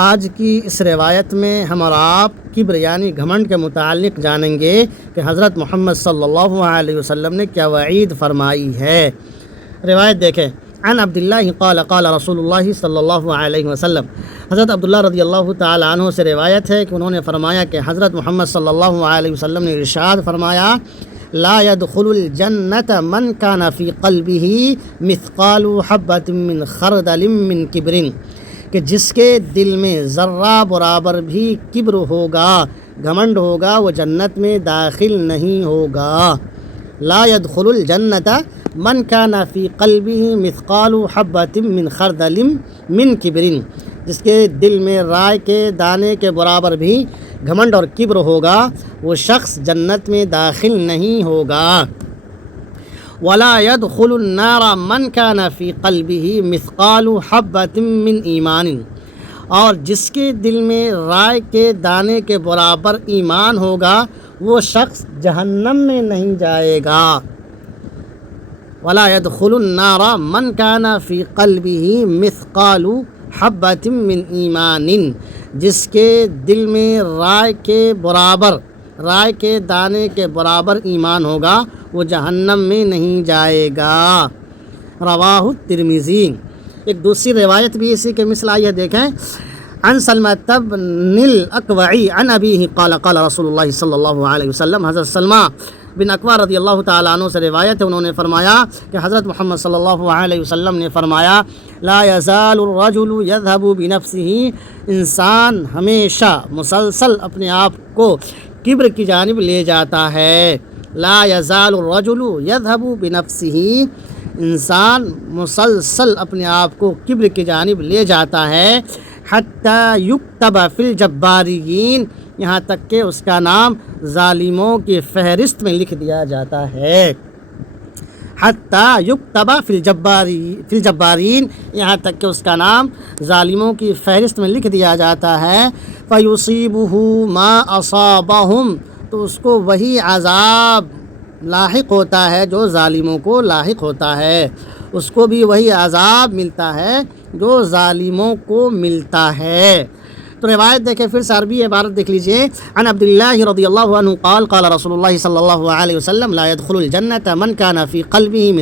آج کی اس روایت میں ہم اور آپ کبر یعنی گھمنڈ کے متعلق جانیں گے کہ حضرت محمد صلی اللہ علیہ وسلم نے کیا وعید فرمائی ہے۔ روایت دیکھیں، عن عبداللہ قال قال رسول اللہ صلی اللہ علیہ وسلم، حضرت عبداللہ رضی اللہ تعالی عنہ سے روایت ہے کہ انہوں نے فرمایا کہ حضرت محمد صلی اللہ علیہ وسلم نے ارشاد فرمایا، لا يدخل الجنت من كان في قلبه مثقال حبۃ من خردل من کبر، کہ جس کے دل میں ذرہ برابر بھی کبر ہوگا، گھمنڈ ہوگا، وہ جنت میں داخل نہیں ہوگا۔ لا يدخل الجنت من كان في قلبه مثقال حبۃ من خردل من کبر، جس کے دل میں رائے کے دانے کے برابر بھی گھمنڈ اور کبر ہوگا، وہ شخص جنت میں داخل نہیں ہوگا۔ ولا يدخل النار من كان في قلبه مثقال حبۃ من ایمان، اور جس کے دل میں رائے کے دانے کے برابر ایمان ہوگا، وہ شخص جہنم میں نہیں جائے گا۔ ولا يدخل النار من كان في قلبه مثقال حبۃ من ایمان، جس کے دل میں رائے کے دانے کے برابر ایمان ہوگا، وہ جہنم میں نہیں جائے گا۔ رواہ الترمذی۔ ایک دوسری روایت بھی اسی کے مثل آئی ہے، دیکھیں، عن سلمۃ بن الاکوع عن ابیہ قال قال رسول اللہ صلی اللہ علیہ وسلم، حضرت سلمہ بن اکوع رضی اللہ تعالیٰ عنہ سے روایت ہے، انہوں نے فرمایا کہ حضرت محمد صلی اللہ علیہ وسلم نے فرمایا، لا يزال الرجل يذهب بنفسه، انسان ہمیشہ مسلسل اپنے آپ کو کبر کی جانب لے جاتا ہے۔ لا يزال الرجل يذهب بنفسه، انسان مسلسل اپنے آپ کو کبر کی جانب لے جاتا ہے، حتی یکتب فی الجبارین، یہاں تک کہ اس کا نام ظالموں کی فہرست میں لکھ دیا جاتا ہے۔ حتی یکتب فی الجبارین، یہاں تک کہ اس کا نام ظالموں کی فہرست میں لکھ دیا جاتا ہے۔ فیصیبہ ما اصابہم، تو اس کو وہی عذاب لاحق ہوتا ہے جو ظالموں کو لاحق ہوتا ہے، اس کو بھی وہی عذاب ملتا ہے جو ظالموں کو ملتا ہے۔ تو روایت دیکھیں، پھر سے عربی عبارت دیکھ لیجئے، عن عبداللہ رضی اللہ عنہ قال قال رسول اللہ صلی اللہ علیہ وسلم، لا يدخل الجنت من كان في قلبه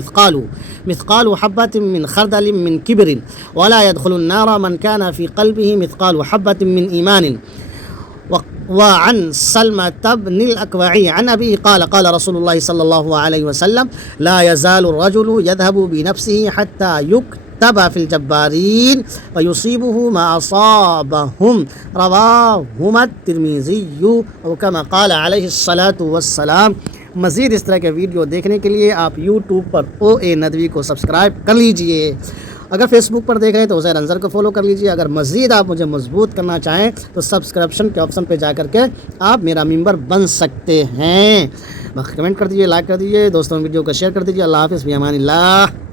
مثقال حبۃ من خردل من کبر، ولا يدخل النار من كان في قلبه مثقال حبۃ من ایمان۔ وعن سلمة بن الاکوع عن ابی قال قال رسول اللہ صلی اللہ علیہ وسلم، لا يزال الرجل يذهب بنفسه حتى يكتب في الجبارين ويصيبه ما أصابهم، رواهما الترمذي، او كما قال علیہ الصلاة والسلام۔ مزید اس طرح کے ویڈیو دیکھنے کے لیے آپ یوٹیوب پر OA ندوی کو سبسکرائب کر لیجئے۔ اگر فیس بک پر دیکھ رہے ہیں تو عزیر انظر کو فالو کر لیجئے۔ اگر مزید آپ مجھے مضبوط کرنا چاہیں تو سبسکرپشن کے آپشن پہ جا کر کے آپ میرا ممبر بن سکتے ہیں۔ کمنٹ کر دیجئے، لائک کر دیجئے، دوستوں ویڈیو کو شیئر کر دیجئے۔ اللہ حافظ، فی امان اللہ۔